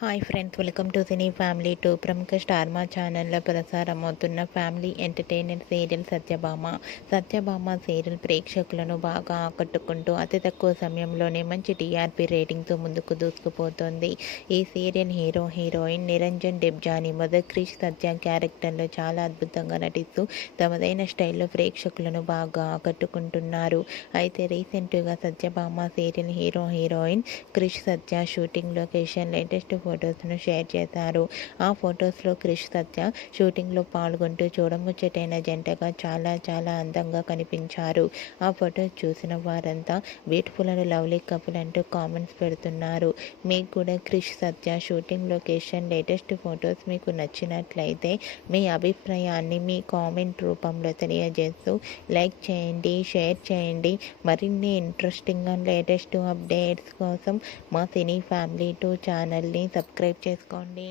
Hi friends, welcome to cine family two. ప్రముఖ star Maa ఛానల్లో ప్రసారమవుతున్న family entertainer serial Satyabhama serial ప్రేక్షకులను బాగా ఆకట్టుకుంటూ అతి తక్కువ సమయంలోనే మంచి టీఆర్పీ రేటింగ్తో ముందుకు దూసుకుపోతోంది. ఈ సీరియల్ హీరోయిన్ నిరంజన్ డెబ్జాని మదర్ క్రిష్ సత్య క్యారెక్టర్లో చాలా అద్భుతంగా నటిస్తూ తమదైన స్టైల్లో ప్రేక్షకులను బాగా ఆకట్టుకుంటున్నారు. అయితే రీసెంట్గా సత్యభామ సీరియల్ హీరోయిన్ క్రిష్ సత్య షూటింగ్ లొకేషన్ లేటెస్ట్ ఫొటోస్ను షేర్ చేశారు. ఆ ఫొటోస్లో క్రిష్ సత్య షూటింగ్లో పాల్గొంటూ చూడముచ్చటైన జంటగా చాలా అందంగా కనిపించారు. ఆ ఫొటోస్ చూసిన వారంతా బ్యూటిఫుల్ అండ్ లవ్లీ కపుల్ అంటూ కామెంట్స్ పెడుతున్నారు. మీకు కూడా క్రిష్ సత్య షూటింగ్ లొకేషన్ లేటెస్ట్ ఫొటోస్ మీకు నచ్చినట్లయితే మీ అభిప్రాయాన్ని మీ కామెంట్ రూపంలో తెలియజేస్తూ లైక్ చేయండి, షేర్ చేయండి. మరిన్ని ఇంట్రెస్టింగ్ అండ్ లేటెస్ట్ అప్డేట్స్ కోసం మా సినీ ఫ్యామిలీ టూ ఛానల్ని సబ్స్క్రైబ్ చేసుకోండి.